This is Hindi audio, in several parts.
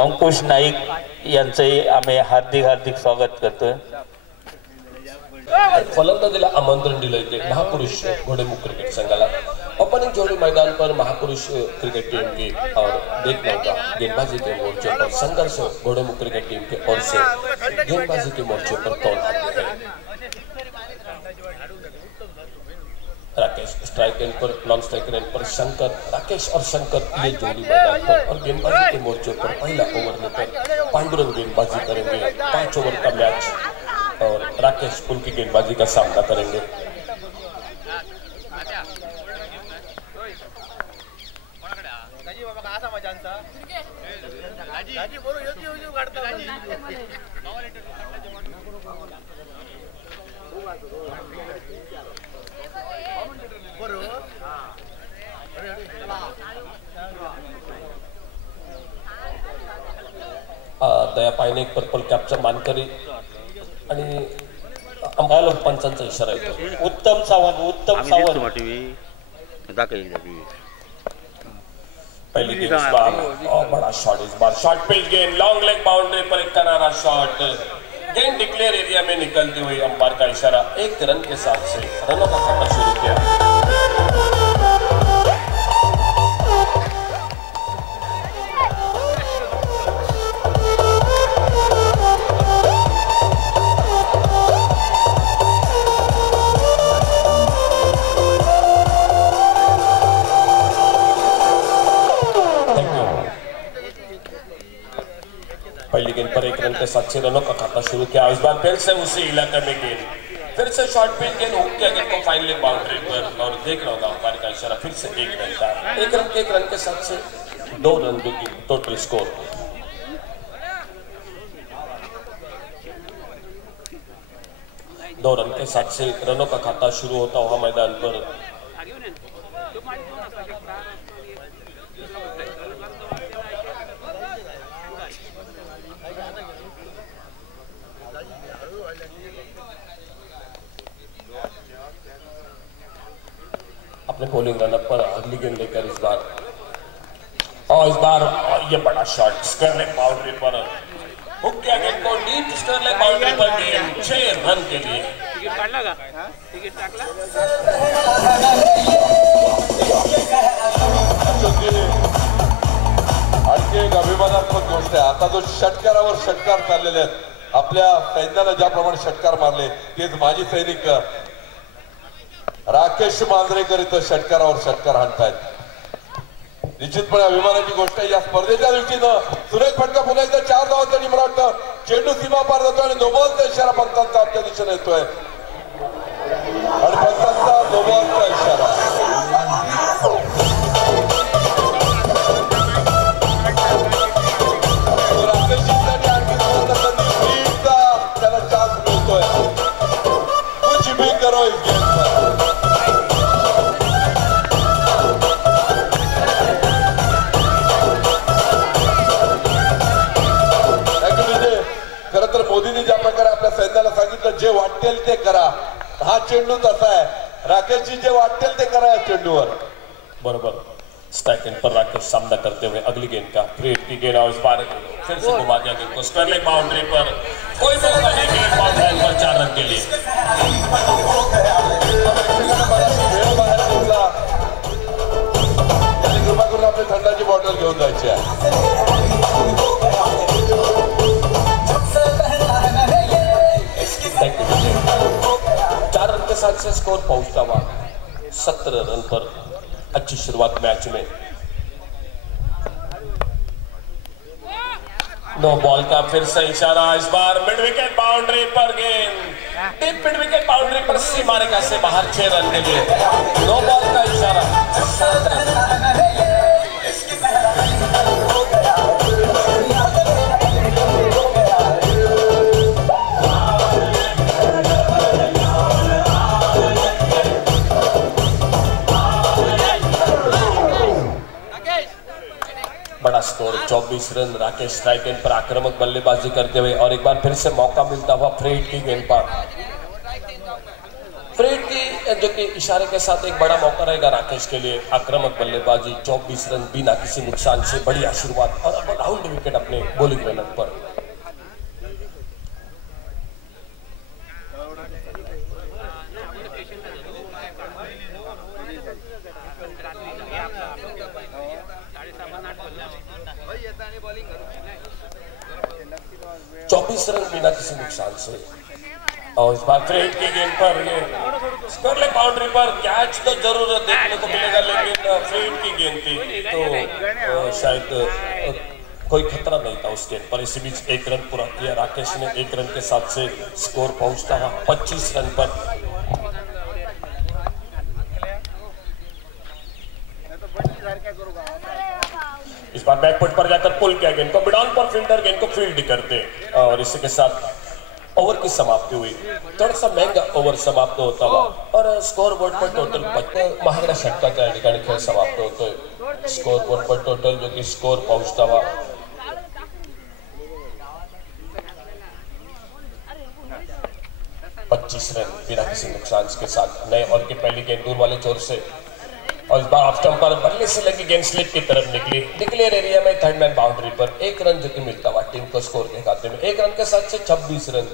अंकुश नाईक यांचंही आम्ही हार्दिक स्वागत करतोय। फलंदाजीला आमंत्रण दिलंय ते महापुरुष घोड़ेमुख क्रिकेट संघाला। ओपनिंग जोड़ी मैदान पर महापुरुष क्रिकेट टीम की और देखना होगा गेंदबाजी के मोर्चे पर संघर्ष घोड़ेमुख क्रिकेट टीम के ओर से गेंदबाजी के मोर्चे पर कौन आते हैं। राकेश स्ट्राइक एंड पर, नॉन स्ट्राइक एंड पर शंकर, राकेश और शंकर ये जोड़ी मैदान पर और गेंदबाजी के मोर्चे पर पहला ओवर लेकर पांडुरंग गेंदबाजी करेंगे। 5 ओवर का मैच और राकेश उनकी गेंदबाजी का सामना करेंगे। दया पायने एक पर्पल कॅपचा मानकरी आणि अंबाला पंचांचा इशारा येतो। उत्तम सावंत पहली गेंद इस बार और बड़ा शॉट, इस बार शॉट पिच गेंद लॉन्ग लेग बाउंड्री पर एक करारा शॉट। गेंद डिक्लेयर एरिया में निकलती हुई अंपायर का इशारा। 1 रन के साथ से रनों का खाता शुरू किया। पहली गेंद पर 1 रन के साथ 6 रनों का खाता शुरू किया। इस बार फिर से उसी इलाके में गेंद, फिर से शॉर्ट पिच गेंद हुक किया गेंद को फाइनली बाउंड्री पर और देख रहा होगा अंपायर का इशारा। फिर से 1 रन का 1 रन के साथ से 2 रन की टोटल स्कोर। दो रन के साथ से रनों का खाता शुरू होता हुआ मैदान पर अपने बॉलिंग रनअप पर अगली गेंद लेकर इस बार ये बड़ा शॉट स्टर्लिंग बाउंड्री पर हुक किया गेंद को डीप स्टर्लिंग बाउंड्री पर गेंद 6 रन के लिए। आणखी एक अभिमानात्मक गोष्ट आहे, आता जो षटकारावर षटकार चाललेले आहेत, आपल्या सैन्याला ज्याप्रमाणे षटकार मारले तेच माजी सैनिक राकेश मांजरेकर इथं षटकारावर षटकार हाणतायत। निश्चितपणे अभिमानाची गोष्ट आहे। या स्पर्धेच्या दृष्टीनं सुरेख फटका पुन्हा एकदा 4 धावांचा मला वाटतं चेंडू सीमा पार जातो आणि नोबॉलचा इशारा पंचांचा आमच्या दिशेने येतोय आणि पंचांचा नोबॉलचा इशारा। त्याला चान्स मिळतोय कुछ भी करो इस गेम पर। मोदींनी ज्या प्रकारे आपल्या सैन्याला सांगितलं जे वाटेल ते करा, हा चेंडू तसा आहे। राकेशजी जे वाटेल ते करा या चेंडूवर। बरोबर स्ट्राइक एंड पर राकेश सामना करते हुए अगली गेंद का फ्रेट की गेंद और इस बार फिर से घुमा दिया गेंद को स्टर्लिंग बाउंड्री पर। कोई मौका नहीं गेंद बाउंड्री पर 4 रन के लिए। कृपा करून आपली थंडाची बॉटल घेऊन जायची आहे। 4 रन के साथ से स्कोर पहुंचता हुआ 17 रन पर अच्छी शुरुआत मैच में। नो बॉल का फिर से इशारा, इस बार मिड विकेट बाउंड्री पर गेंद डीप मिड विकेट बाउंड्री पर सीमारेखा से बाहर 6 रन के लिए। नो बॉल का इशारा 7 रन। बड़ा score 24 run. Rakesh strike and पर आक्रामक बल्लेबाजी करते हुए और एक बार फिर से मौका मिलता हुआ फ्रेड की गेंद पर। फ्रेड की जो कि इशारे के साथ एक बड़ा मौका रहेगा राकेश के लिए। आक्रामक बल्लेबाजी 24 रन बिना किसी नुकसान से बढ़िया शुरुआत और बाउंड विकेट अपने बॉलिंग रनर पर। चौबीस रन बिना किसी नुकसान से। और इस बार फ्रेड की गेंद पर ये स्क्वायर लेग बाउंड्री पर कैच तो जरूर देखने को मिलेगा, लेकिन फ्रेड की गेंद थी तो शायद कोई खतरा नहीं था उस गेंद पर। इसी बीच एक रन पूरा किया राकेश ने, एक रन के साथ से स्कोर पहुंचता हुआ 25 रन पर। इस बार बैकफुट पर जाकर पुल किया गेंद को, मिड ऑन पर फील्डर गेंद को फील्ड करते और इसी के साथ ओवर की समाप्ति हुई। थोड़ा सा महंगा ओवर समाप्त होता हुआ और स्कोर बोर्ड पर टोटल महागडा षटकाच्या या ठिकाणी खेळ समाप्त होतोय। स्कोर बोर्ड पर टोटल जो कि स्कोर पहुंचता हुआ 25 रन बिना किसी नुकसान के साथ। नए ओवर की पहली गेंद दूर वाले छोर से और इस बार ऑफ स्टंप पर बल्ले से लगी गेंद स्लिप की तरफ निकली। डिक्लेयर एरिया में थर्ड मैन बाउंड्री पर एक रन जो कि मिलता हुआ टीम को स्कोर के खाते में। एक रन के साथ से 26 रन।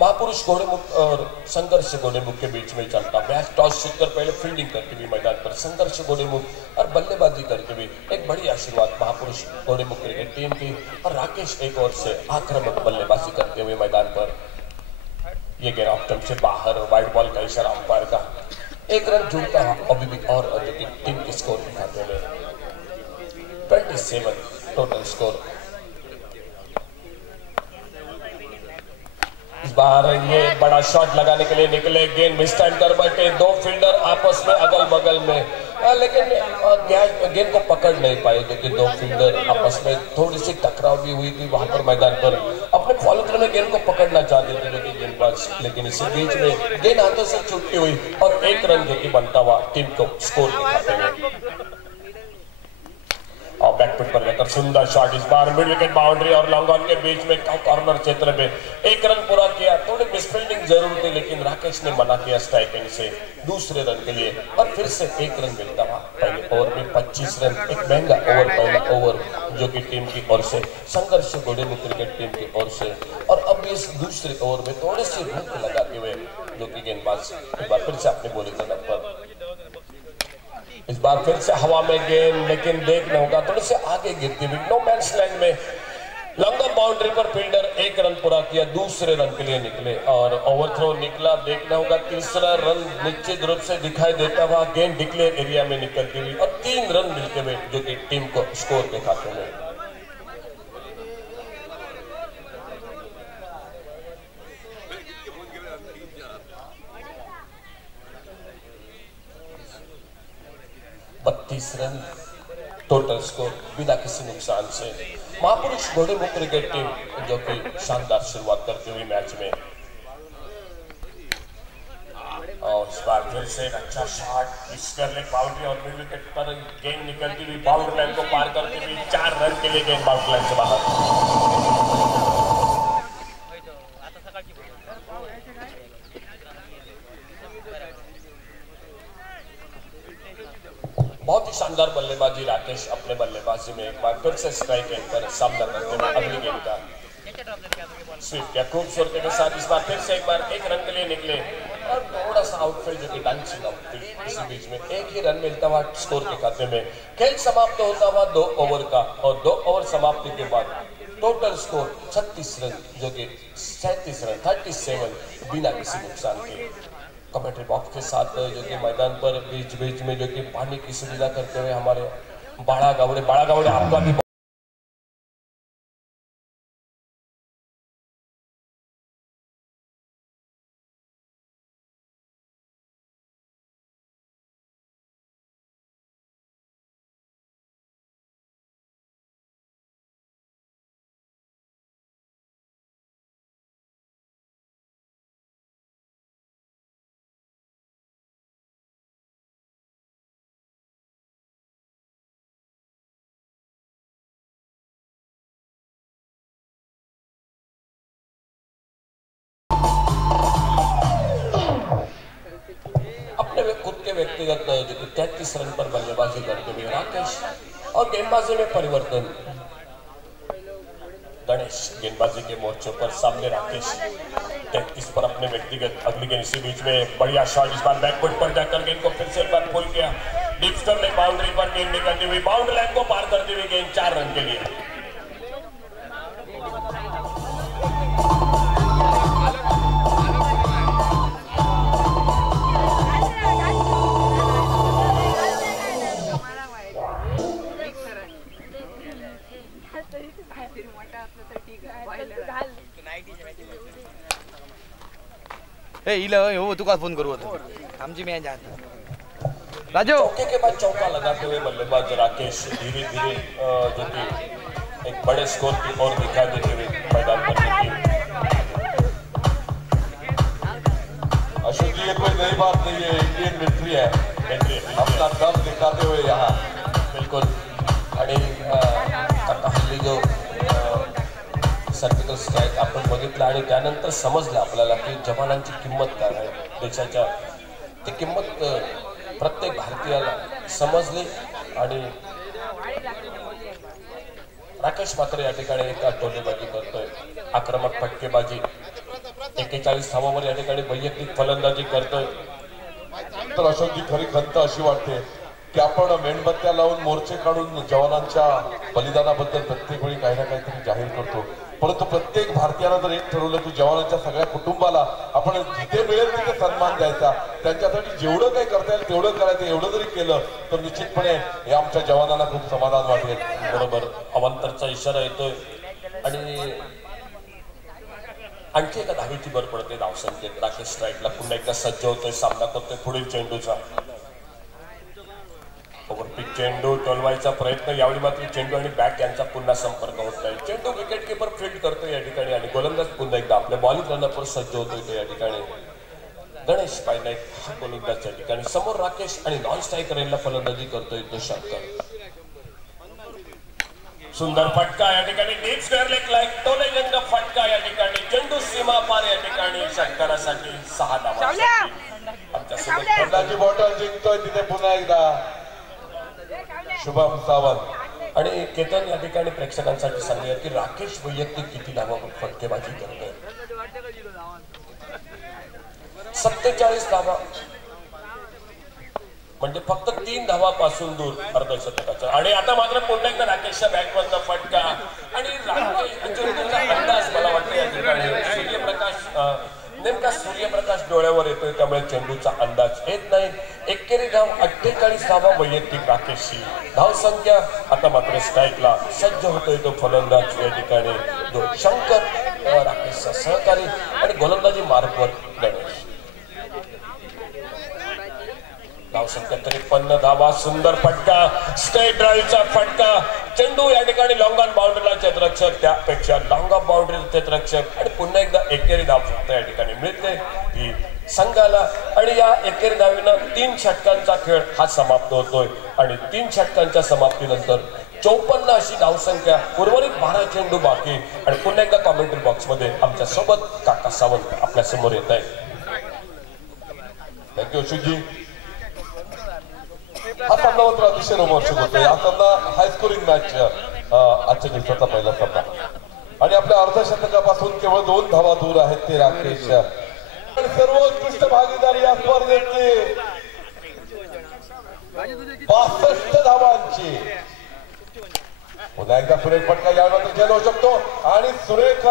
महापुरुष घोड़ेमुख और संघर्ष घोड़ेमुख के बीच में चलता मैच। टॉस जीतकर पहले फील्डिंग करते हुए मैदान पर संघर्ष घोड़ेमुख और बल्लेबाजी करते हुए एक बड़ी आशीर्वाद महापुरुष घोड़ेमुख क्रिकेट टीम की। और राकेश एक ओर से आक्रामक बल्लेबाजी करते हुए मैदान पर। ये गेंद ऑफ स्टंप से बाहर, वाइड बॉल का इशारा अंपायर का। एक रन जुड़ता हुआ अभी भी और टीम के स्कोर के खाते में 27 टोटल स्कोर। इस बार ये बड़ा शॉट लगाने के लिए निकले, गेंद मिस टाइम कर बैठे, दो फील्डर आपस में अगल बगल में, लेकिन गेंद को पकड़ नहीं पाए क्योंकि दो फील्डर आपस में थोड़ी सी टकराव भी हुई थी वहां पर मैदान पर। अपने फॉलो थ्रू में गेंद को पकड़ना चाहते थे लेकिन गेंदबाज, लेकिन इसी बीच में गेंद हाथों से छूटती हुई और एक रन जो कि बनता हुआ टीम को स्कोर के खाते में। और बैकफुट पर लेकर सुंदर शॉट, इस बार मिड विकेट बाउंड्री और लॉन्ग ऑन के बीच में कॉर्नर क्षेत्र में एक रन पूरा किया। थोड़ी मिसफील्डिंग जरूर थी लेकिन राकेश ने मना किया स्ट्राइक एंड से दूसरे रन के लिए और फिर से एक रन मिलता हुआ पहले ओवर में 25 रन। एक महंगा ओवर, पहला ओवर जो कि टीम की ओर से, संघर्ष घोड़ेमुख क्रिकेट टीम की ओर से। और अब इस दूसरे ओवर में थोड़े से रुक लगाते हुए जो कि गेंदबाज एक बार फिर से अपने बॉलिंग रन पर। इस बार फिर से हवा में गेंद, लेकिन देखना होगा थोड़े से आगे गिरती हुई नो मैंस लैंड में लॉन्ग ऑन बाउंड्री पर फील्डर एक रन पूरा किया, दूसरे रन के लिए निकले और ओवर थ्रो निकला। देखना होगा तीसरा रन निश्चित रूप से दिखाई देता हुआ गेंद डिक्लेयर एरिया में निकलती हुई और 3 रन मिलते हुए जो कि टीम को स्कोर के खाते में। रन टोटल स्कोर बिना किसी नुकसान से। महापुरुष घोड़ेमुख क्रिकेट टीम जो कि शानदार शुरुआत करते हुए मैच में। और इस बार फिर से अच्छा शॉट, स्क्वायर लेग बाउंड्री और मिड विकेट पर गेंद निकलती हुई बाउंड्री लाइन को पार करती हुई 4 रन के लिए गेंद बाउंड्री लाइन से बाहर। बहुत ही शानदार बल्लेबाजी राकेश अपने बल्लेबाजी में एक बार फिर से स्ट्राइक एंड पर सामना करते हुए अगली गेंद का स्वीप किया खूबसूरती के साथ। इस बार फिर से एक बार एक रन के लिए निकले और थोड़ा सा आउटफील्ड जो कि डांसिंग आउटफील्ड, इसी बीच में एक ही रन मिलता हुआ स्कोर के खाते में। खेल समाप्त होता हुआ 2 ओवर का और 2 ओवर समाप्ति के बाद टोटल स्कोर 36 रन जो कि 37 रन 37 बिना किसी नुकसान के। कमेंट्री बॉक्स के साथ जो कि मैदान पर बीच बीच में जो कि पानी की सुविधा करते हुए हमारे बाड़ा गावड़े आपका भी व्यक्तिगत जो कि 33 रन पर बल्लेबाजी करते हुए राकेश और गेंदबाजी में परिवर्तन। गणेश गेंदबाजी के मोर्चे पर सामने राकेश 33 पर अपने व्यक्तिगत अगली गेंद इसी बीच में बढ़िया शॉट इस बार बैकफुट पर जाकर गेंद को फिर से एक बार पुल किया डीप स्टंप ने बाउंड्री पर गेंद निकलती हुई बाउंड्री लाइन को पार करती हुई गेंद 4 रन के लिए। तुका फोन करू आमची मॅच राजू चौके के बाद चौका लगाते हुए बल्लेबाज राकेश धीरे धीरे जो कि एक बड़े स्कोर की ओर दिखा देते हुए मैदान पर निकले। अशोक जी, ये कोई नई बात नहीं है, इंडियन मिलिट्री है, अपना दम दिखाते हुए यहाँ बिल्कुल। आणि हल्ली जो सर्जिकल स्ट्राईक आपण बघितला आणि त्यानंतर समजलं आपल्याला की जवानांची किंमत काय आहे, देशाच्या ती किंमत प्रत्येक भारतीयाला समजली। आणि राकेश मात्र या ठिकाणी एका टोलेबाजी करतोय, आक्रमक फटकेबाजी 41 धावांवर या ठिकाणी वैयक्तिक फलंदाजी करतोय। तर अशोक जी, खरी खंत अशी वाटते की आपण मेणबत्त्या लावून मोर्चे काढून जवानांच्या बलिदानाबद्दल प्रत्येक वेळी काही ना काहीतरी जाहीर करतो, परंतु प्रत्येक भारतीयानं जर एक ठरवलं की जवानांच्या सगळ्या कुटुंबाला आपण जिथे मिळेल तिथे सन्मान द्यायचा, त्यांच्यासाठी जेवढं काही करता येईल तेवढं करायचं, एवढं जरी केलं तर निश्चितपणे हे आमच्या जवानांना खूप समाधान वाटेल। बरोबर, अवांतरचा इशारा येतोय आणि आणखी एका धावेची भर पडते धावसंख्येत। राकेश स्ट्राईकला पुन्हा एकदा सज्ज होतोय, सामना करतोय पुढील चेंडूचा। ओव्हरपिच चेंडू टोलवायचा प्रयत्न, यावेळी मात्र चेंडू आणि बॅट यांचा पुन्हा संपर्क होत नाही। चेंडू विकेट किपर फील्ड करतोय या ठिकाणी आणि गोलंदाज पुन्हा एकदा आपल्या बॉलिंग रनअपवर सज्ज होतोय तो या ठिकाणी। गणेश पायनाईक हा गोलंदाज या ठिकाणी, समोर राकेश आणि नॉन स्ट्रायकर यांना फलंदाजी करतोय तो शंकर। सुंदर फटका या ठिकाणी, डीप स्क्वेअर लेग लाईक टोलेजंग फटका या ठिकाणी, चेंडू सीमा पार या ठिकाणी शंकरासाठी 6 धावा। आमच्यासोबत फलंदाजी बॉटल जिंकतोय तिथे पुन्हा एकदा शुभम सावंत। आणि केतन या ठिकाणी प्रेक्षकांसाठी सांगूया की राकेश वैयक्तिक किती धावा फटकेबाजी करतोय, 47 धावा, म्हणजे फक्त 3 धावापासून दूर अर्धशतकाच्या। आणि आता मात्र पुन्हा एकदा राकेशच्या बॅटवरचा फटका आणि राकेशचा अंदाज मला वाटतं या ठिकाणी सूर्यप्रकाश नेमका सूर्यप्रकाश डोळ्यावर येतोय, त्यामुळे चेंडूचा अंदाज येत नाही। एकेरी धाव 48 धावा वैयक्तिक राकेशची, धावसंख्या आता मात्र स्ट्राईकला सज्ज होतोय तो फलंदाज या ठिकाणी जो शंकर राकेशचा सहकारी आणि गोलंदाजी मार्गवर गणेश। धावसंख्या 53 धावा, सुंदर फटका, स्ट्रेट ड्राईव्हचा फटका, चेंडू या ठिकाणी लॉंग ऑन बाउंड्रीला क्षेत्ररक्षक, त्यापेक्षा लॉंग ऑफ बाउंड्री क्षेत्ररक्षक आणि पुन्हा एकदा एकेरी धाव फक्त या ठिकाणी मिळते ही संघाला। आणि या एकेरी धावीनं 3 षटकांचा खेळ हा समाप्त होतोय आणि 3 षटकांच्या समाप्तीनंतर 54 अशी धावसंख्या, उर्वरित 12 चेंडू बाकी। आणि पुन्हा एकदा कॉमेंट्री बॉक्स मध्ये आमच्या सोबत काका सावंत आपल्या समोर येत आहे। थँक्यू अशोकजी। हा सामना मात्र अतिशय रोमांचक होतोय, हा सामना हाय स्कोरिंग मॅच आजच्या दिवसाचा पहिला सामना आणि आपल्या अर्धशतकापासून केवळ 2 धावा दूर आहेत ते राकेश। सर्वोत्कृष्ट भागीदारी या स्पर्धेतली 62 धावांची, पुन्हा एकदा सुरेख फटका यानंतर झेल होऊ शकतो आणि सुरेख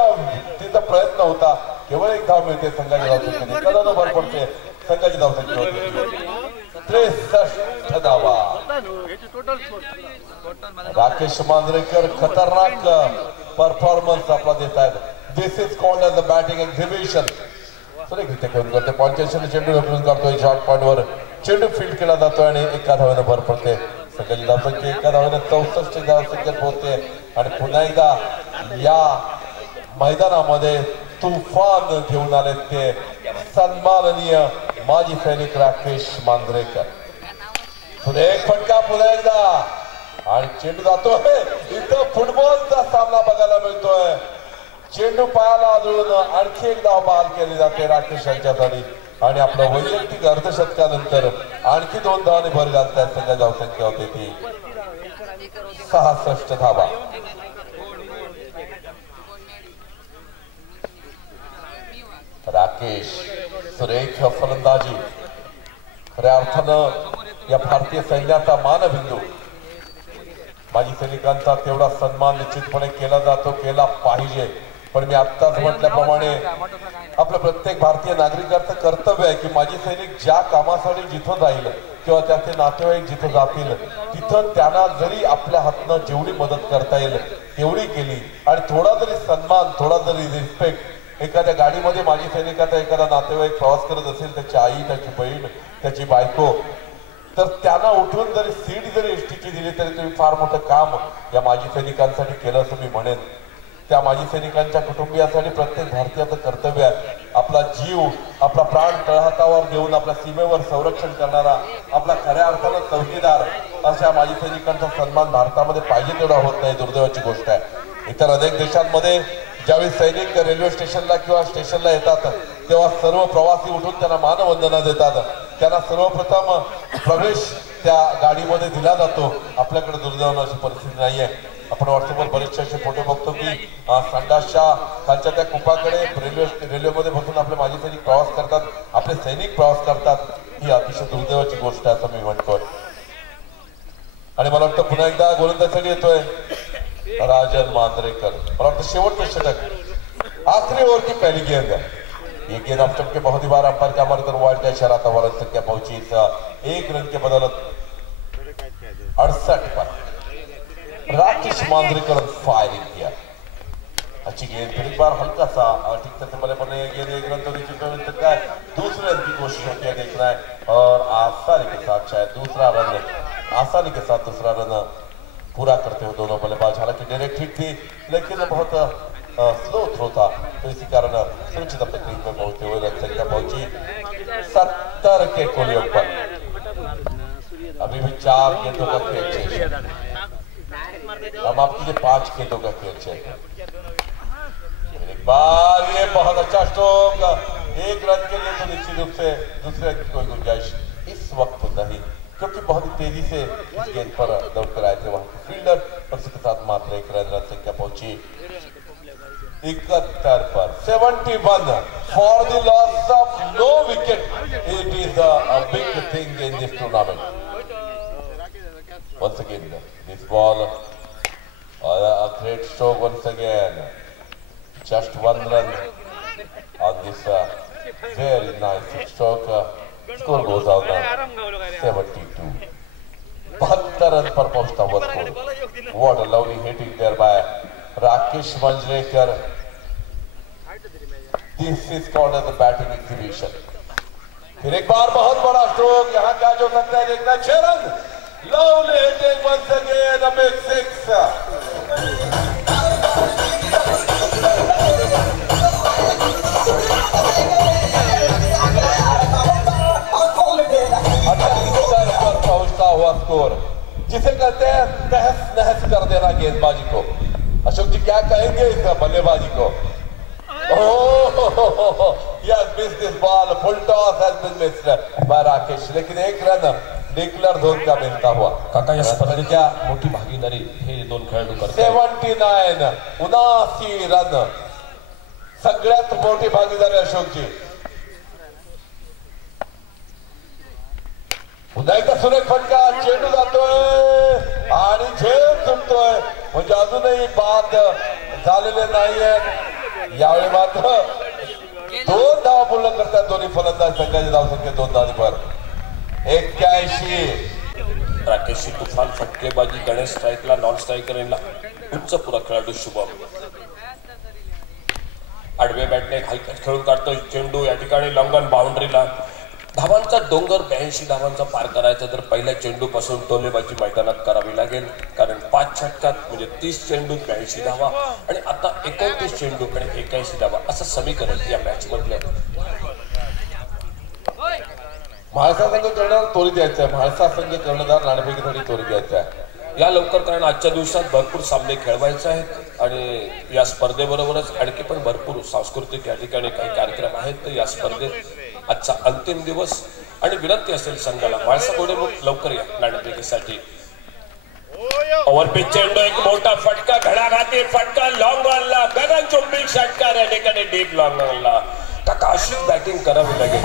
तिचा प्रयत्न होता, केवळ 1 धाव मिळते संघाच्या धावसंख्येने, कदाचित भर पडते संघाची धावसंख्या होती 63 धावा। राकेश मांजरेकर खतरनाक परफॉर्मन्स आपला देत आहेत। This is called as the batting exhibition. सुरेखरित्या खेळून करते, पॉइंटेशन चेंडू ढकलून काढतोय, शॉर्ट पॉइंटवर चेंडू फील्ड केला जातोय आणि 1 धावेनं भर पडते संघाची धावसंख्या, 1 धावेनं 64 धावसंख्येत पोहोचते। आणि पुन्हा एकदा या मैदानामध्ये तुफान घेऊन आले ते सन्माननीय माजी सैनिक राकेश मांजरेकर। सुरेख फटका पुन्हा एकदा आणि चेंडू जातोय, इथं फुटबॉलचा सामना बघायला मिळतोय। चेंडू पायाला आदळून आणखी 1 धाव बाद केली जाते राकेश यांच्यासाठी आणि आपलं वैयक्तिक अर्धशतकानंतर आणखी 2 धावांनी भर घालतायत संघाची धावसंख्या होती ती 66 धावा। राकेश सुरेख फलंदाजी, खऱ्या अर्थानं या भारतीय सैन्याचा मानबिंदू. माजी सैनिकांचा तेवढा सन्मान निश्चितपणे केला जातो, केला पाहिजे. पण मी आत्ताच म्हटल्याप्रमाणे आपलं प्रत्येक भारतीय नागरिकाचं कर्तव्य आहे की माजी सैनिक ज्या कामासाठी जिथं जाईल किंवा त्याचे नातेवाईक जिथं जातील तिथं त्यांना जरी आपल्या हातनं जेवढी मदत करता येईल तेवढी केली आणि थोडा जरी सन्मान, थोडा जरी रिस्पेक्ट. एखाद्या गाडीमध्ये माजी सैनिकाचा एखादा नातेवाईक प्रवास करत असेल, त्याची आई, त्याची बहीण, त्याची बायको, तर त्यांना उठून जरी सीट जरी एसटीची दिली तरी तुम्ही फार मोठं काम या माजी सैनिकांसाठी केलं असं मी म्हणेन. त्या माजी सैनिकांच्या कुटुंबियासाठी प्रत्येक भारतीयाचं कर्तव्य आहे आपला जीव, आपला प्राण तळहातावर देऊन आपल्या सीमेवर संरक्षण करणारा, आपला खऱ्या अर्थानं चौकीदार अशा माजी सैनिकांचा सन्मान भारतामध्ये पाहिजे तेवढा होत नाही. दुर्दैवाची गोष्ट आहे. इतर अनेक देशांमध्ये ज्यावेळी सैनिक रेल्वे स्टेशनला किंवा स्टेशनला येतात तेव्हा सर्व प्रवासी उठून त्यांना मानवंदना देतात. त्यांना सर्वप्रथम प्रवेश त्या गाडीमध्ये दिला जातो. आपल्याकडे दुर्दैवानं अशी परिस्थिती नाहीये. आपण व्हॉट्सअपवर बरेचसे असे फोटो बघतो की संडासच्या खालच्या त्या कुपाकडे रेल्वेमध्ये बसून आपले माजी सैनिक प्रवास करतात, आपले सैनिक प्रवास करतात. ही अतिशय दुर्दैवाची गोष्ट आहे असं मी म्हणतोय. आणि मला वाटतं पुन्हा एकदा गोलंदाजीसाठी येतोय राजन मांजरेकर. मला वाटतं शेवटचं षटक, आखिरी ओवर की पहली गेंद. ये गेंद अब तक के बहुत ही बार अंपायर के हमारे तरफ वाइड का इशारा था, ओवर संख्या पहुंची 1 रन के बदौलत 68 पर. राकेश मांजरेकर फायरिंग किया. अच्छी गेंद, फिर एक बार हल्का सा ठीक से बल्लेबाजी गेंद 1 रन तो नीचे तक है. दूसरे रन की कोशिश होती है, देख रहा है और आसानी के साथ शायद दूसरा रन, आसानी के साथ दूसरा रन पूरा करते हुए दोनों बल्लेबाज. हालांकि डायरेक्ट हिट थी लेकिन बहुत स्लो थ्रो था, तो इसी कारण सुरक्षित अपने क्रीज में पहुंचते हुए रन संख्या पहुंची 70 के कोलियों पर. अभी भी 4 गेंदों का खेल शेष. हम आपके लिए 5 गेंदों का खेल शेष. एक बार ये बहुत अच्छा स्ट्रोक, 1 रन के लिए तो निश्चित रूप से दूसरे की कोई गुंजाइश इस वक्त नहीं, क्योंकि बहुत ही तेजी से इस गेंद पर दौड़कर आए थे वहां के फील्डर. और उसके साथ मात्र 1 रन संख्या पहुंची 71 पर. 71 for the loss of no wicket. It is a big thing in this tournament. Once again, this ball, a great stroke once again. Just 1 run on this very nice stroke. Score goes out now 72. 72 run पर पहुंचता हुआ score. What a lovely hitting there by Rakesh Manjrekar. This is called as a batting exhibition. फिर एक बार बहुत बड़ा स्ट्रोक, यहाँ क्या जो सकता है देखना. 6 run. Lovely hitting once again, a big 6. पर पहुंचता हुआ स्कोर, जिसे कहते हैं तहस नहस कर देना गेंदबाजी को. अशोक जी क्या कहेंगे इस बल्लेबाजी को? He has missed this ball. Full toss has been missed by Rakesh. लेकिन 1 रन डिक्लेअर झोन का मिळता हुआ. काका या स्पर्धेच्या मोठी भागीदारी हे दोन खेळाडू करतात. 79 79 रन सगळ्यात मोठी भागीदारी अशोकची. पुन्हा एकदा सुरेख फटका, चेंडू जातोय आणि झेल सुटतोय. म्हणजे अजूनही बाद झालेले नाहीये. यावेळी मात्र 2 धावा पूर्ण करतात दोन्ही फलंदाज. संघाची धावसंख्या 2 धावांवर 81. राकेशची तुफान फटकेबाजी, गणेश स्ट्राईकला, नॉन स्ट्रायकर यांना उच्च पुरा खेळाडू शुभम. आडवे बॅटने हलक्यात खेळून काढतोय चेंडू. या ठिकाणी लंगन बाउंड्रीला. धावांचा डोंगर 82 धावांचा पार करायचा तर पहिल्या चेंडू पासून टोलेबाजी मैदानात करावी लागेल. कारण 5 षटकात म्हणजे 30 चेंडूत 82 धावा आणि आता 29 चेंडू आणि 81 धावा असं समीकरण या मॅच मधलं. म्हाळसा संघ कर्णधार तोरी द्यायचा आहे. म्हाळसा संघ कर्णधार नाणेफेकीसाठी तोरी द्यायचा आहे. या लवकर कारण आजच्या दिवसात भरपूर सामने खेळवायचे आहेत आणि या स्पर्धेबरोबरच आणखी पण भरपूर सांस्कृतिक या ठिकाणी काही कार्यक्रम आहेत. तर या स्पर्धेत आजचा अंतिम दिवस आणि विनंती असेल संघाला म्हाळसा गोडेमुख लवकर या नाणेफेकीसाठी. ओव्हरपिच चेंडू, एक मोठा फटका, घणाघाती फटका, लॉंग ऑनला गगनचुंबी षटकार या ठिकाणी डीप लॉंग ऑनला. काका अशीच बॅटिंग करावी लागेल.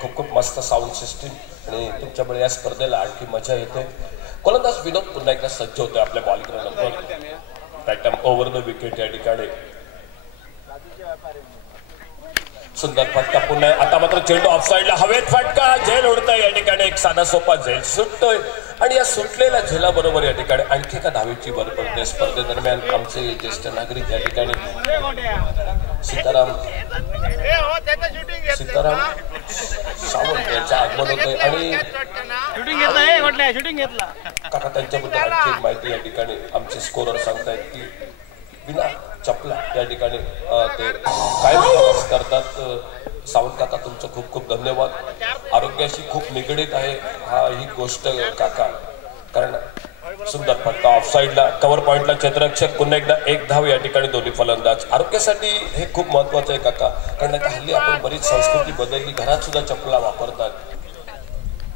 खूप खूप मस्त साऊंड सिस्टीम आणि तुमच्यामुळे या स्पर्धेला आणखी मजा येते. गोलंदाज विनोद पुन्हा एकदा सज्ज होतोय आपल्या बॉल ग्राउंडवर. Right time over the wicket या ठिकाणी सुंदर फटका पुन्हा. आता मात्र चेंडू ऑफसाईडला हवेत फटका. झेल उडतोय या ठिकाणी. एक साधा सोपा झेल सुटतोय आणि या सुटलेल्या झेलाबरोबर या ठिकाणी आणखी एका धावेची भर पडते. स्पर्धेदरम्यान आमचे ज्येष्ठ नागरिक या ठिकाणी सीताराम सावंत यांचं आगमन होतंय आणि काका त्यांच्याबद्दल आणखी एक माहिती या ठिकाणी आमचे स्कोरर सांगतायत की बिना चपला या ठिकाणी ते कायम प्रवास करतात. सावंत काका तुमचं खूप खूप धन्यवाद. आरोग्याशी खूप निगडीत आहे ही गोष्ट काका. कारण सुंदर फटका ऑफसाईडला. कव्हर पॉइंटला क्षेत्ररक्षक. पुन्हा एकदा एक धाव या ठिकाणी दोन्ही फलंदाज. आरोग्यासाठी हे खूप महत्वाचं आहे काका. कारण आता हल्ली आपण बरीच संस्कृती बदलली. घरात सुद्धा चपला वापरतात.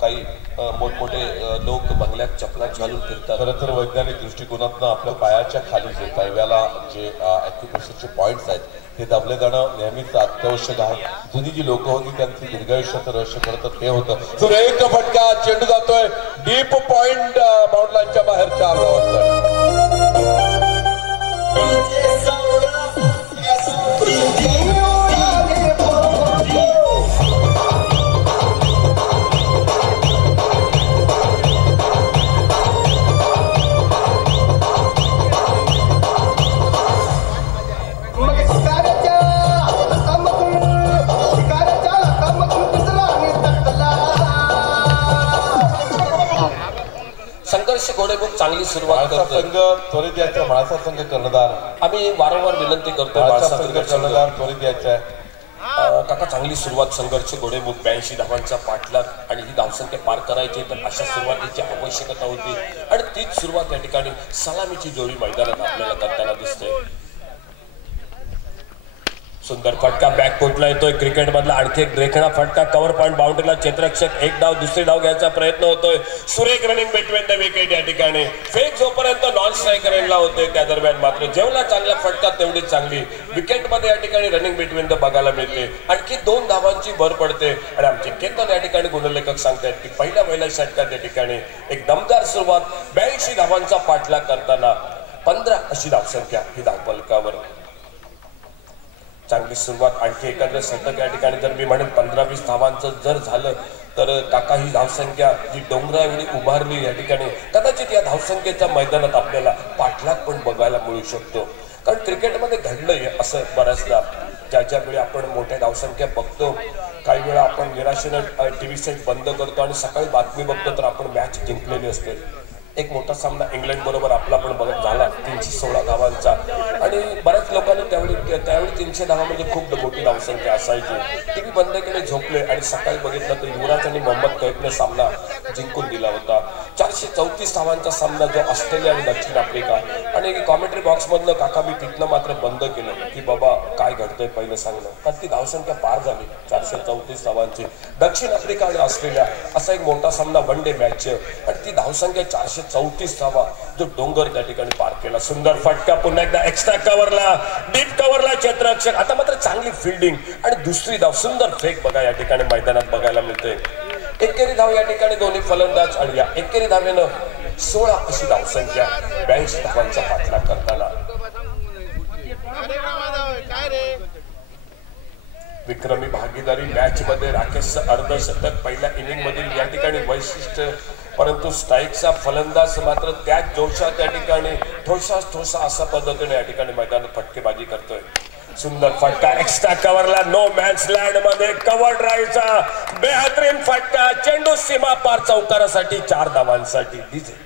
काही मोठमोठे लोक बंगल्यात चपला घालून फिरतात. खरं तर वैज्ञानिक दृष्टिकोनातून आपल्या पायाच्या खाली जे काव्याला जे ॲक्युप्रेशरचे पॉईंट्स आहेत ते दाबले जाणं नेहमीच अत्यावश्यक आहे. जुनी जी लोक होती त्यांची दीर्घायुष्याचं रहस्य खरं तर ते होतं. सुरेख फटका. चेंडू जातोय डीप पॉइंट बाउंडलाईनच्या बाहेर. 4 धावांचा. संघर्ष घोडेबोक चांगली सुरुवात करतो. संघ त्वरित यायचा. माळसा संघ कर्णधार. आम्ही वारंवार विनंती करतोय कर्णधार त्वरित यायचा. काका चांगली सुरुवात. संघर्ष घोडेबोक 82 धावांचा पाठलाग आणि ही धावसंख्या पार करायची तर अशा सुरुवातीची आवश्यकता होती आणि तीच सुरुवात या ठिकाणी सलामीची जोडी मैदानात आपल्याला करताना दिसते. सुंदर फटका बॅकफुटला येतोय. क्रिकेट मधला आणखी एक देखणा फटका. कव्हर पॉइंट बाउंड्रीला क्षेत्ररक्षक. एक डाव दुसरी डाव घ्यायचा प्रयत्न होतोय. सुरेख रनिंग बिटवीन द विकेट या ठिकाणी. फेक जोपर्यंत नॉन स्ट्रायकर एंडला होते त्या दरम्यान मात्र जेवढा चांगला फटका तेवढीच चांगली विकेट मध्ये या ठिकाणी रनिंग बिटवीन द बघायला मिळते. आणखी 2 धावांची भर पडते आणि आमचे केतन या ठिकाणी गुणलेखक सांगतायत की पहिल्या षटकात या ठिकाणी एक दमदार सुरुवात. 82 धावांचा पाठलाग करताना 15 अशी धावसंख्या ही धावफलकावर. चांगली सुरुवात. आणखी एखादं शतक या ठिकाणी जर मी म्हणेन 15-20 धावांचं जर झालं तर काका ही धावसंख्या जी डोंगरावेळी उभारली या ठिकाणी कदाचित या धावसंख्येच्या मैदानात आपल्याला पाठलाग पण बघायला मिळू शकतो. कारण क्रिकेटमध्ये घडलंय असं बऱ्याचदा. ज्या वेळी आपण मोठ्या धावसंख्या बघतो काही वेळा आपण निराशेनं टीव्ही सेट बंद करतो आणि सकाळी बातमी बघतो तर आपण मॅच जिंकलेली असते. एक मोठा सामना इंग्लंड बरोबर आपला पण बघत झाला 316 धावांचा आणि बऱ्याच लोकांनी त्यावेळी 300 धावा म्हणजे खूप मोठी धावसंख्या असायची. टीव्ही बंद केले, झोपले आणि सकाळी बघितलं तर युवराज आणि मोहम्मद कैफने सामना जिंकून दिला होता. 434 धावांचा सामना जो ऑस्ट्रेलिया आणि दक्षिण आफ्रिका. आणि कॉमेंट्री बॉक्समधनं काका मी तिथनं मात्र बंद केलं की बाबा काय घडतंय पहिलं सांगणं. कारण ती धावसंख्या पार झाली 434 धावांची. दक्षिण आफ्रिका आणि ऑस्ट्रेलिया असा एक मोठा सामना वन डे मॅच आणि ती धावसंख्या 434 धावा जो डोंगर त्या ठिकाणी पार केला. सुंदर फटका पुन्हा एकदा एक्स्ट्रा कव्हरला, डीप कव्हरला क्षेत्ररक्षक. आता मात्र चांगली फिल्डिंग आणि दुसरी धाव. सुंदर फेक बघा या ठिकाणी मैदानात बघायला मिळते. एकेरी धाव या ठिकाणी दोन्ही फलंदाज आणि या एकेरी धावेनं 16 अशी धावसंख्या 82 धावांचा पाठलाग करताना. विक्रमी भागीदारी मॅच मध्ये राकेशचं अर्धशतक पहिल्या इनिंग मधील या ठिकाणी वैशिष्ट्य. परंतु स्ट्राईकचा फलंदाज मात्र त्याच जोशात या ठिकाणी ठोसा अशा पद्धतीने या ठिकाणी मैदानात फटकेबाजी करतोय. सुंदर फटका एक्स्ट्रा कव्हरला. नो मॅन्स लँड मध्ये कव्हर ड्राईव्हचा बेहतरीन फटका. चेंडू सीमा पार चौकारासाठी 4 धावांसाठी. डीजे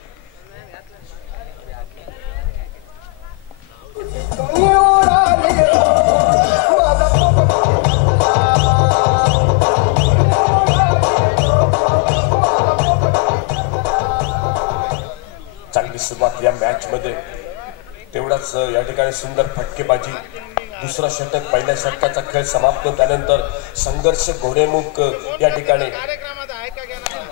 मॅच मध्ये तेवढाच या ठिकाणी सुंदर फटकेबाजी, दुसरा षटक, पहिल्या षटकाचा खेळ समाप्त त्यानंतर संघर्ष घोडेमुख या ठिकाणी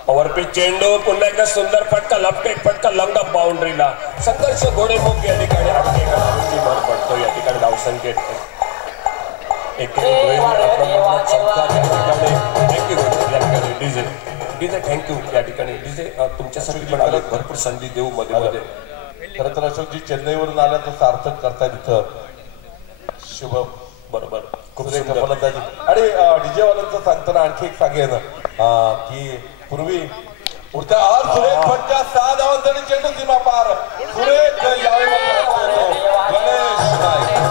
पॉवरपिच चेंडू, पुन्हा एकदा सुंदर फटका, लपटेक फटका, लंग बाउंड्रीला, संघर्ष घोडेमुख या ठिकाणी आणखी एका धावेची भर पडतो या ठिकाणी धावसंख्येत डीजे थँक्यू या ठिकाणी डीजे तुमच्यासाठी पण आलं भरपूर संधी देऊ मध्ये मध्ये. खरं तर अशोकजी चेन्नईवरून आल्या तर सार्थक करतायत इथं. शुभ बरोबर खूप सुरेख सुंदर फलंदाजी. आणि डीजे वाल्यांचं सांगताना आणखी एक सांगेन की पूर्वी उडत्या आज सुरेख फटका 6 धावांसाठी चेंडू सीमा पार. सुरेख यावेळी गणेश नाईक.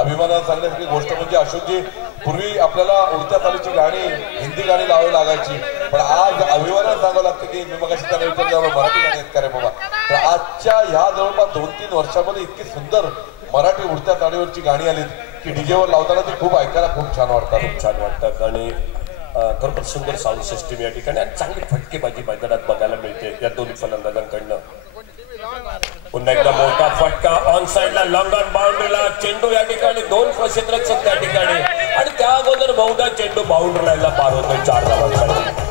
अभिमानानं सांगण्यासारखी गोष्ट म्हणजे अशोकजी पूर्वी आपल्याला उडत्या चालीची गाणी, हिंदी गाणी लावावी लागायची, पण आज अभिमानानं सांगावं लागतं की मी मगाशी त्याला विचारलं मराठी गाणी आहेत का रे बाबा. तर आजच्या ह्या जवळपास 2-3 वर्षामध्ये इतकी सुंदर मराठी उडत्या चालीवरची गाणी आलीत की डीजेवर लावताना ती खूप ऐकायला खूप छान वाटतात. खूप छान वाटतात आणि खरोखर सुंदर साऊंड सिस्टीम या ठिकाणी आणि चांगली फटकेबाजी मैदानात बघायला मिळते या दोन्ही फलंदाजांकडनं. पुन्हा एकदा मोठा फटका ऑन साइडला, लॉंग ऑन बाउंड्रीला, चेंडू या ठिकाणी 2 क्षेत्ररक्षक त्या ठिकाणी आणि त्या अगोदर बहुधा चेंडू बाउंड्रीला पार होतोय 4 धावांसाठी.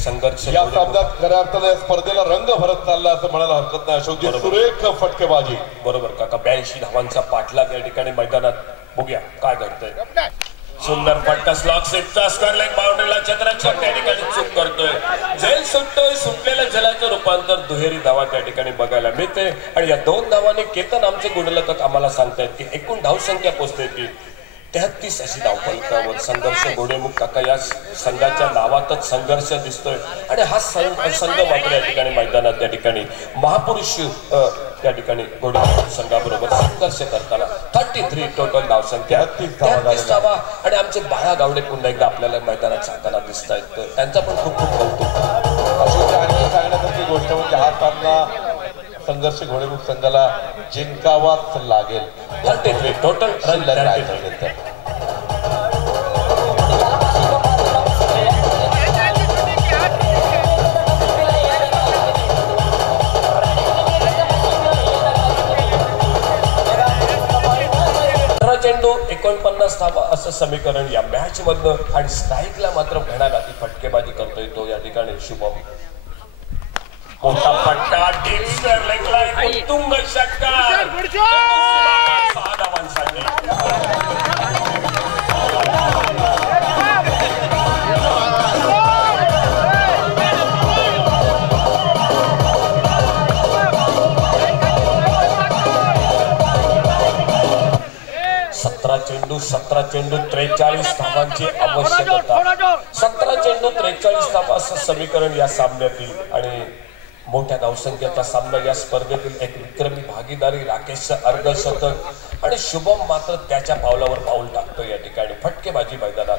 संघर्ष या सामन्यात खऱ्या अर्थाने या स्पर्धेला रंग भरत चालला असं म्हणायला हरकत नाही अशोकजी. सुरेख फटकेबाजी. बरोबर काका, 82 धावांचा पाठलाग या ठिकाणी मैदानात. बघूया काय घडतंय. सुंदर फटका, स्लॉक सेटचा स्क्वेअर लेग बाउंड्रीला, क्षेत्ररक्षक त्या ठिकाणी चूक करतोय, झेल सुटतोय, सुटलेल्या झेलाचं रूपांतर दुहेरी धावा त्या ठिकाणी बघायला मिळते. आणि या 2 धावांनी केतन आमचे गुणलखक आम्हाला सांगतायत की एकूण धावसंख्या पोहोचते की 33 अशी धावफलकावर. संघर्ष घोडेमुख काका, या संघाच्या नावातच संघर्ष दिसतोय आणि हा संघ मात्र या ठिकाणी मैदानात या ठिकाणी महापुरुष या ठिकाणी घोडेमुख संघाबरोबर संघर्ष करताना 33 टोटल धावसंख्या, 33 धावा. आणि आमचे बाळा गावडे पुन्हा एकदा आपल्याला मैदानात सांगताना दिसत आहेत, त्यांचा पण खूप खूप कौतुक. सांगण्यासारखी गोष्ट म्हणजे हा सामना संघर्ष घोडेमुख संघाला जिंकावाच लागेल. 33 टोटल रन राहायचं असेल तर. चेंडू 49 धावा असं समीकरण या मॅच मधनं. आणि स्ट्राईकला मात्र म्हणाला की फटकेबाजी करतोय तो या ठिकाणी शुभम. मोठा फटका, डीप स्क्वेअर लेगला, उत्तुंग षटकार, 6 धावांसाठी. सतरा चेंडू 43 धावांची आवश्यकता. 17 चेंडू 43 धावा असं समीकरण या सामन्यातील. आणि मोठ्या धावसंख्येचा सामना या स्पर्धेतील एक विक्रमी भागीदारी, राकेशचं अर्धशतक आणि शुभम मात्र त्याच्या पावलावर पाऊल टाकतो या ठिकाणी. फटकेबाजी मैदानात.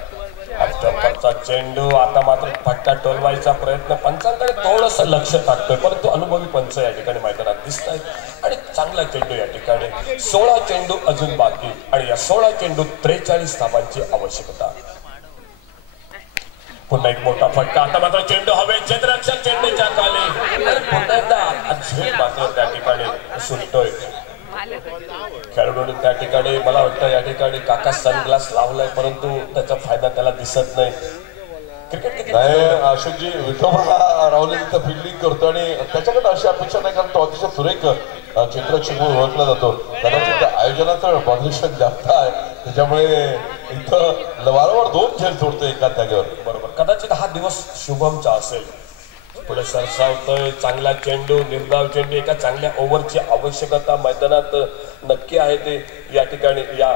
चेंडू आता मात्र फटका टोलवायचा प्रयत्न, पंचांकडे थोडंसं लक्ष टाकतोय परंतु अनुभवी पंच या ठिकाणी मैदानात दिसत आहेत. आणि चांगला चेंडू या ठिकाणी. 16 चेंडू अजून बाकी आणि या 16 चेंडू 43 धावांची आवश्यकता. पुन्हा एक मोठा फटका, आता मात्र चेंडू हवे, क्षेत्ररक्षक चेंडूच्या खाली. पुन्हा एकदा झेल मात्र त्या ठिकाणी सुटतोय. खेळाडूने त्या ठिकाणी मला वाटतं या ठिकाणी काका सनग्लास लावलाय परंतु त्याचा फायदा त्याला दिसत नाही. क्रिकेट किती अशोकजी विठोबा राहुल इथं फिल्डिंग करतो आणि त्याच्याकडे अशी अपेक्षा नाही, कारण तो अतिशय सुरेख क्षेत्ररक्षक म्हणून ओळखला जातो. कदाचित आयोजनाचं पॉझिशन जास्त आहे त्याच्यामुळे इथं वारंवार 2 झेल सोडतो एका जागेवर. बरोबर, कदाचित हा दिवस शुभमचा असेल. पुढे सरसावतोय, चांगला चेंडू, निर्धाव चेंडू, एका चांगल्या ओव्हरची आवश्यकता मैदानात नक्की आहे. ते या ठिकाणी या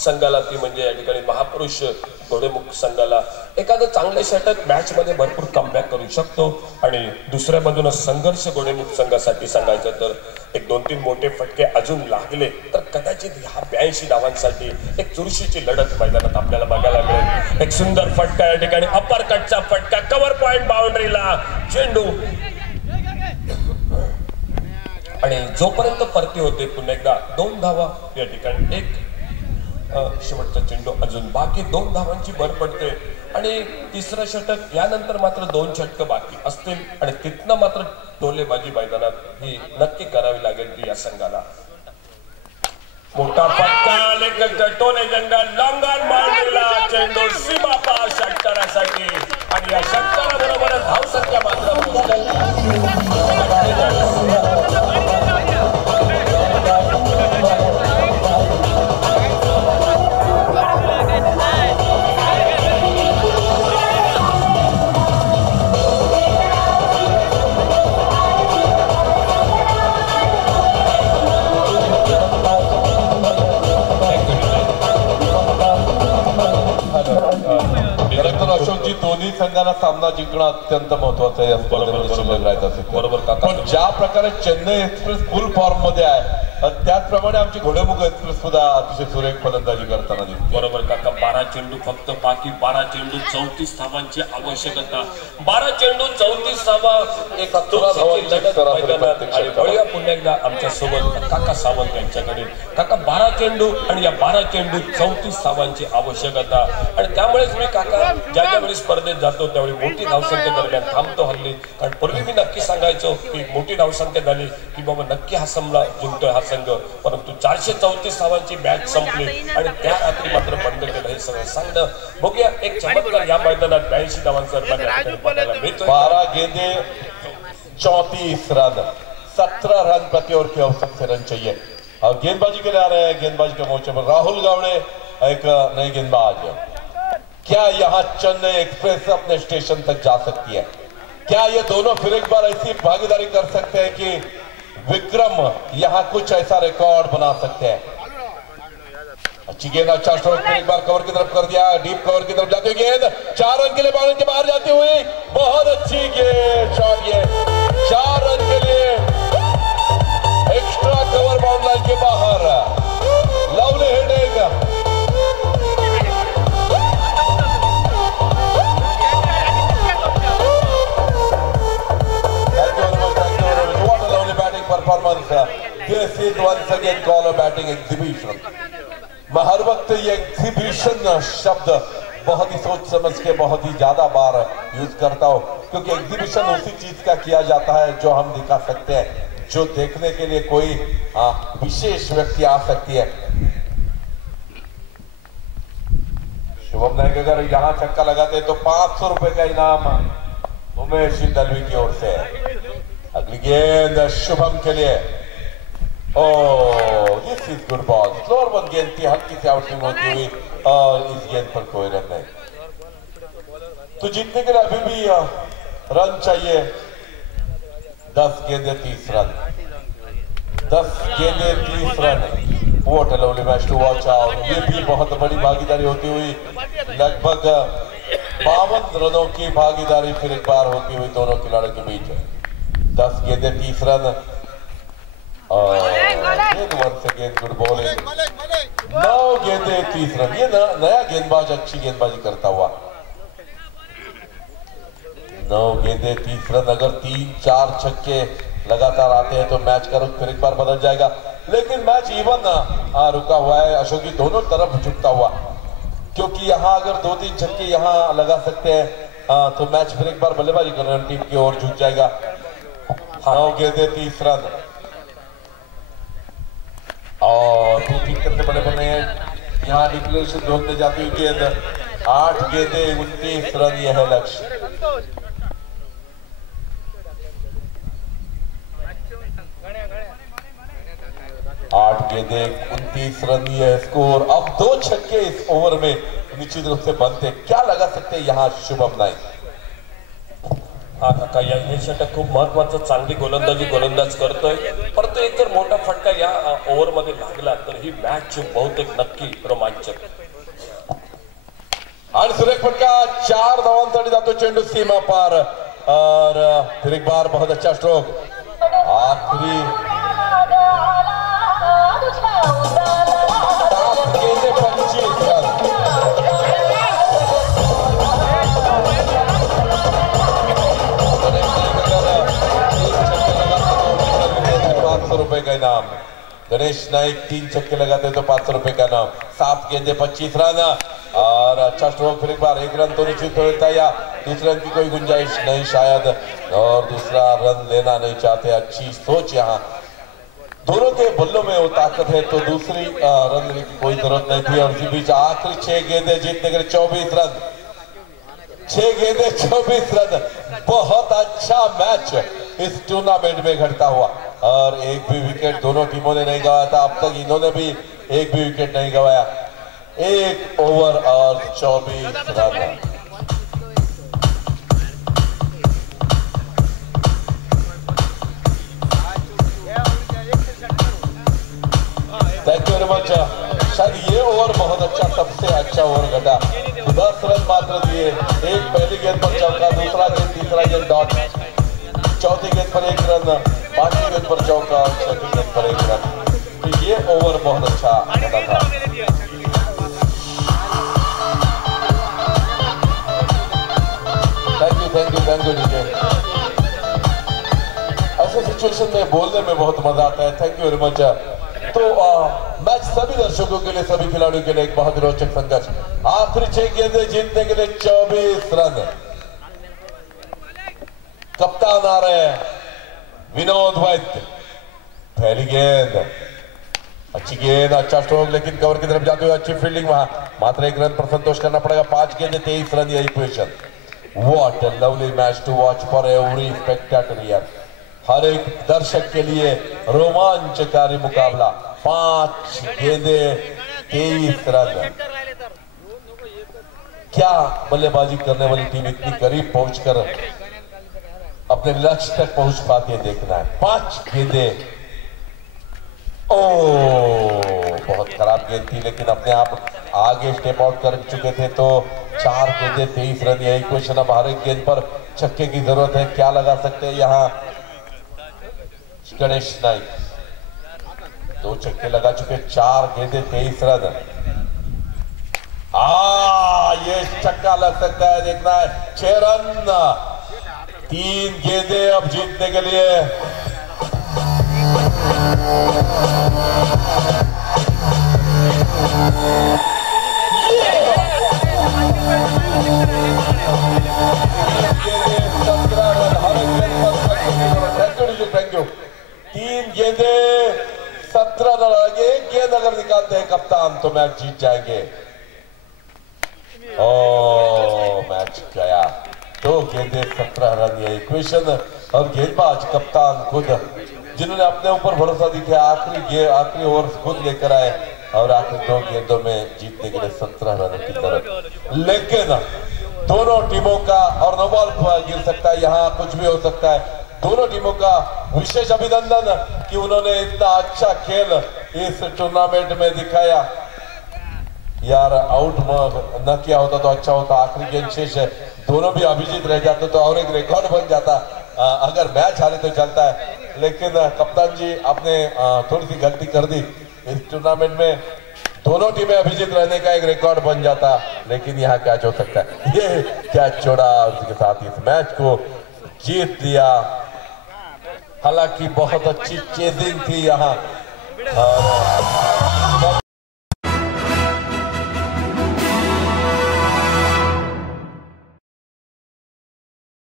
संघाला ती म्हणजे या ठिकाणी महापुरुष घोडेमुख संघाला एखादं चांगले षटक मॅच मध्ये भरपूर कमबॅक करू शकतो आणि दुसऱ्या बाजूने संघर्ष घोडेमुख संघासाठी सांगायचं तर एक 2-3 मोठे फटके अजून लागले तर कदाचित ह्या 82 धावांसाठी एक चुरशीची लढत मैदानात आपल्याला बघायला मिळेल। एक सुंदर फटका या ठिकाणी अपर कटचा फटका कव्हर पॉइंट बाउंड्रीला चेंडू आणि जोपर्यंत परती होते पुन्हा एकदा 2 धावा या ठिकाणी एक शेवटचा चेंडू अजून बाकी 2 धावांची भर पडते आणि तिसरं षटक यानंतर मात्र 2 षटक बाकी असतील आणि तिथनं मात्र टोलेबाजी मैदानात ही नक्की करावी लागेल ती या संघाला। मोठा फटका टोले जंगल लॉंगॉन बाउंड्रीला चेंडू सीमा पार षटकारासाठी आणि या षटकाराबरोबर धावसंख्या मात्र दोन्ही संघांना सामना जिंकणं अत्यंत महत्वाचं आहे या स्पर्धेमध्ये शिल्लक राहायचं असेल बरोबर काका। पण ज्या प्रकारे चेन्नई एक्सप्रेस फुल फॉर्म मध्ये आहे त्याचप्रमाणे आमची घोडेमुख एक्सप्रेस सुद्धा अतिशय सुरेख फलंदाजी करताना दिसते बरोबर काका। 12 चेंडू फक्त बाकी 12 चेंडू 34 धावांची आवश्यकता 12 चेंडू 34 धावा एक बळीया पुन्हा एकदा आमच्या सोबत काका सावंत यांच्याकडे काका 12 चेंडू आणि या 12 चेंडू 34 धावांची आवश्यकता आणि त्यामुळेच मी काका ज्या वेळी स्पर्धेत जातो त्यावेळी मोठी धावसंख्या दरम्यान थांबतो हल्ली कारण पूर्वी मी नक्की सांगायचो की मोठी धावसंख्या झाली की बाबा नक्की हा सामना जिंकतोय हा संघ परंतु 434 धावांची मॅच संपली आणि त्या रात्री मात्र बंद केलं हे सगळं सांगणं बघूया एक चमत्कार या मैदानात 82 धावांचा 12 गेंदे 34 रन 17 रन प्रति ओवर के औसत से रन चाहिए और गेंदबाजी के लिए आ रहे हैं गेंदबाजी के मोर्चे पर राहुल गावड़े एक नए गेंदबाज। क्या यहाँ चेन्नई एक्सप्रेस अपने स्टेशन तक जा सकती है? क्या ये दोनों फिर एक बार ऐसी भागीदारी कर सकते हैं कि विक्रम यहाँ कुछ ऐसा रिकॉर्ड बना सकते हैं? अच्छी गेंद अच्छा स्ट्रोक एक बार कवर की तरफ कर दिया डीप कवर की तरफ जाती हुई गेंद 4 रन के लिए बाउंड्री के बाहर जाती हुई बहुत अच्छी गेंद शॉट ये 4 रन के लिए एक्स्ट्रा कवर बाउंड्री लाइन के बाहर lovely hitting performance. This is once again called a batting exhibition. मैं हर वक्त ये एग्जीबिशन शब्द बहुत ही सोच समझ के बहुत ही ज्यादा बार यूज करता हूँ क्योंकि एग्जीबिशन उसी चीज का किया जाता है जो हम दिखा सकते हैं जो देखने के लिए कोई विशेष व्यक्ति आ सकती है। शुभम नायक अगर यहाँ छक्का लगाते तो 500 रुपए का इनाम उमेश दलवी की ओर से। अगली गेंद शुभम के लिए this is good ball slower one गेंद थी हल्की सी आउटस्विंग होती हुई और इस गेंद पर कोई रन नहीं तो जीतने के लिए अभी भी रन चाहिए 10 गेंदे 30 रन 10 गेंदे 30 run what a lovely match to watch out. ये भी बहुत बड़ी भागीदारी होती हुई लगभग 52 रनों की भागीदारी फिर एक बार होती हुई दोनों खिलाड़ियों के बीच 10 गेंदे 30 run once again good bowling 9 गेंदे 30 रन। ये नया गेंदबाज अच्छी गेंदबाजी करता हुआ 9 गेंदे 30 रन। अगर 3-4 छक्के लगातार आते हैं तो मैच का रुख फिर एक बार बदल जाएगा लेकिन मैच इवन रुका हुआ है अशोक जी दोनों तरफ झुकता हुआ क्योंकि यहाँ अगर 2-3 छक्के यहाँ लगा सकते हैं तो मैच फिर एक बार बल्लेबाजी कर रहे हैं टीम की ओर झुक जाएगा। 9 गेंदे 30 रन और 2-3 करते बड़े बने यहाँ डिक्लेरेशन जोन में जाती हुई गेंद 8 गेंदे 29 रन यह है लक्ष्य। 8 गेंदे 29 रन यह स्कोर। अब 2 छक्के इस ओवर में निश्चित रूप से बनते क्या लगा सकते हैं यहाँ शुभम नायक। हा काका या षटक खूप महत्वाचं, चांगली गोलंदाज करतोय, परंतु एक जर मोठा फटका या ओव्हर मध्ये लागला तर ही मॅच बहुतेक नक्की रोमांचक. आणि सुरेख फटका 4 धावांसाठी जातो चेंडू सीमा पार. और फिर एक बार बहुत अच्छा स्ट्रोक. आखिरी 7 गेंदे 25 रन. 500 रुपए का इनाम. गणेश नाइक 3 छक्के लगाते तो 500 रुपए का इनाम. 7 गेंदे 25 रन. और अच्छा स्ट्रोक. फिर एक बार 1 रन तो निश्चित होता है, या दूसरे रन की कोई गुंजाइश नहीं शायद, और दूसरा रन लेना नहीं चाहते. अच्छी सोच यहाँ दोनों के बल्लों में वो ताकत है, तो दूसरी रन लेने की कोई जरूरत नहीं थी. और इसी बीच आखिरी 6 गेंदे जीतने के लिए 24 रन. 6 गेंदे 24 रन. बहुत अच्छा मैच इस टूर्नामेंट में घटता हुआ, और एक भी विकेट दोनों टीमों ने नहीं गंवाया था. अब तक इन्होंने भी एक भी विकेट नहीं गंवाया. 1 ओवर और 24 run. Thank you very much. शायद ये ओवर बहुत अच्छा, सबसे अच्छा ओवर घटा. 10 रन मात्र दिए. एक पहली गेंद पर चौका, दूसरा गेंद तीसरा गेंद डॉट, चौथी गेंद पर 1 रन, 5वीं गेंद पर चौका और 6वीं गेंद पर 1 रन. तो ये ओवर बहुत अच्छा घटा था. Thank you DJ. ऐसे सिचुएशन में बोलने में बहुत मजा आता है. Thank you very much. तो मैच सभी दर्शकों के लिए, सभी खिलाड़ियों के लिए एक बहुत रोचक संघर्ष. आखिरी 6 गेंदें जीतने के लिए 24 रन. कप्तान आ रहे हैं विनोद वैद्य. पहली गेंद अच्छी गेंद, अच्छा स्ट्रोक, लेकिन कवर की तरफ जाते हुए अच्छी फील्डिंग. वहां मात्र 1 रन पर संतोष करना पड़ेगा. 5 गेंदें 23 रन. यही position. What a lovely match to watch for every spectator. हर एक दर्शक के लिए रोमांचकारी मुकाबला. 5 गेंदे 23 रन. क्या बल्लेबाजी करने वाली टीम इतनी करीब पहुंचकर अपने लक्ष्य तक पहुंच पाती है, देखना है. 5 गेंदे. बहुत खराब गेंद थी, लेकिन अपने आप आगे स्टेप आउट कर चुके थे. तो 4 गेंदे 23 रन. यही क्वेश्चन. अब हर एक गेंद पर छक्के की जरूरत है. क्या लगा सकते हैं यहाँ गणेश नाइक. 2 छक्के लगा चुके. 4 गेंदे 23 रन. ये छक्का लग सकता है, देखना है. 6 रन. 3 गेंदे अब जीतने के लिए. Thank you. 3 गेंदे 17 रन. एक गेंद अगर निकालते हैं कप्तान तो मैच जीत जाएंगे. मैच गया. 2 गेंदे 17 रन. ये इक्वेशन. और गेंदबाज कप्तान खुद, जिन्होंने अपने ऊपर भरोसा दिखाया, आखिरी ओवर खुद लेकर आए, और आखिरी 2 गेंदों में जीतने के लिए 17 रन की जरूरत. लेकिन दोनों टीमों का, और नो बॉल गिर सकता है, यहाँ कुछ भी हो सकता है. दोनों टीमों का विशेष अभिनंदन कि उन्होंने इतना अच्छा खेल इस टूर्नामेंट में दिखाया. यार आउट न किया होता तो अच्छा होता. आखिरी गेंद शेष है. दोनों भी अभिजीत रह जाते तो और एक रिकॉर्ड बन जाता. अगर मैच हारे तो चलता है, लेकिन कप्तान जी आपने थोड़ी सी गलती कर दी. इस टूर्नामेंट में दोनों टीमें अभिजीत रहने का एक रिकॉर्ड बन जाता. लेकिन यहाँ कैच हो सकता है. ये कैच छोड़ा, उसके साथ इस मैच को जीत लिया. हालांकि बहुत अच्छी चेजिंग थी यहाँ.